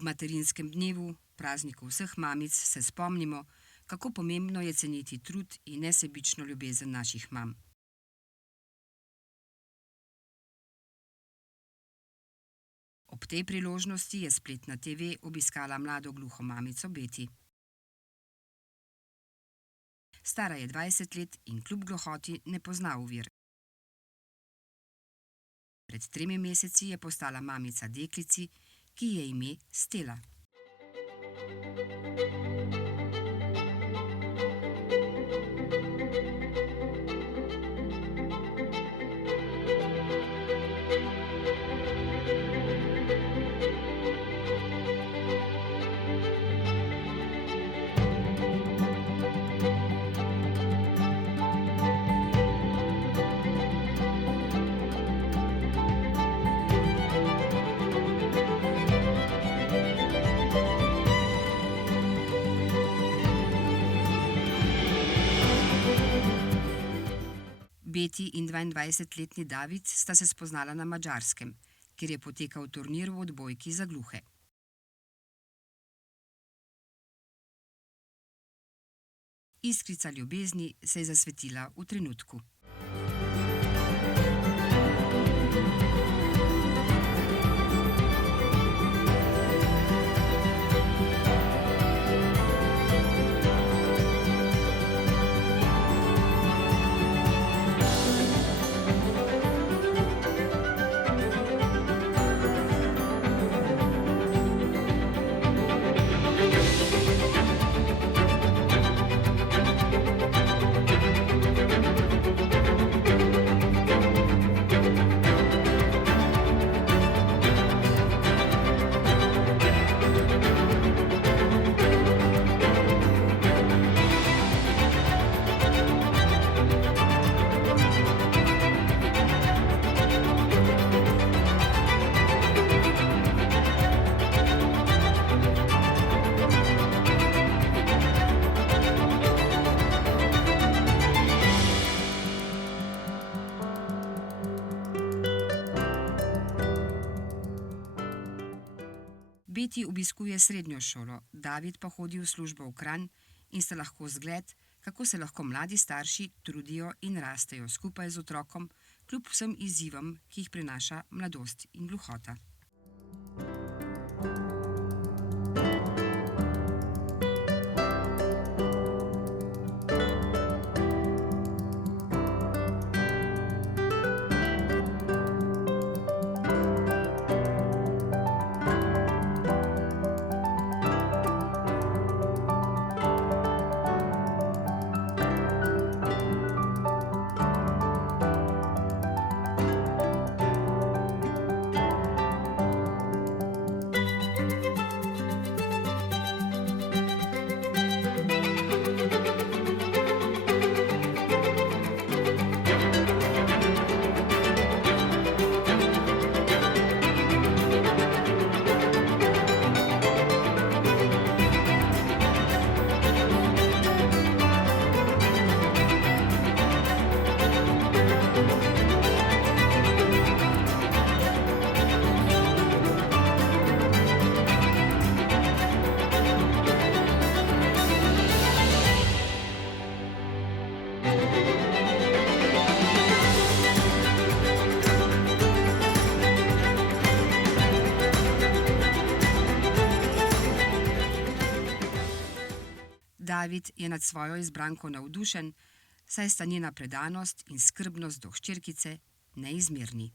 Ob materinskem dnevu, prazniku vseh mamic, se spomnimo, kako pomembno je ceniti trud in nesebično ljubezen naših mam. Ob tej priložnosti je spletna TV obiskala mlado gluho mamico Beti. Stara je 20 let in kljub gluhoti ne pozna ovir. Pred 3 meseci je postala mamica deklici, ki ji je ime Stela. Beti in 22-letni David sta se spoznala na Madžarskem, kjer je potekal turnir v odbojki za gluhe. Iskrica ljubezni se je zasvetila v trenutku. Beti obiskuje srednjo šolo, David pa hodi v službo v Kranj in sta lahko zgled, kako se lahko mladi starši trudijo in rastejo skupaj z otrokom, kljub vsem izzivom, ki jih prinaša mladost in gluhota. David je nad svojo izbranko navdušen, saj sta njena predanost in skrbnost do hčerkice neizmerni.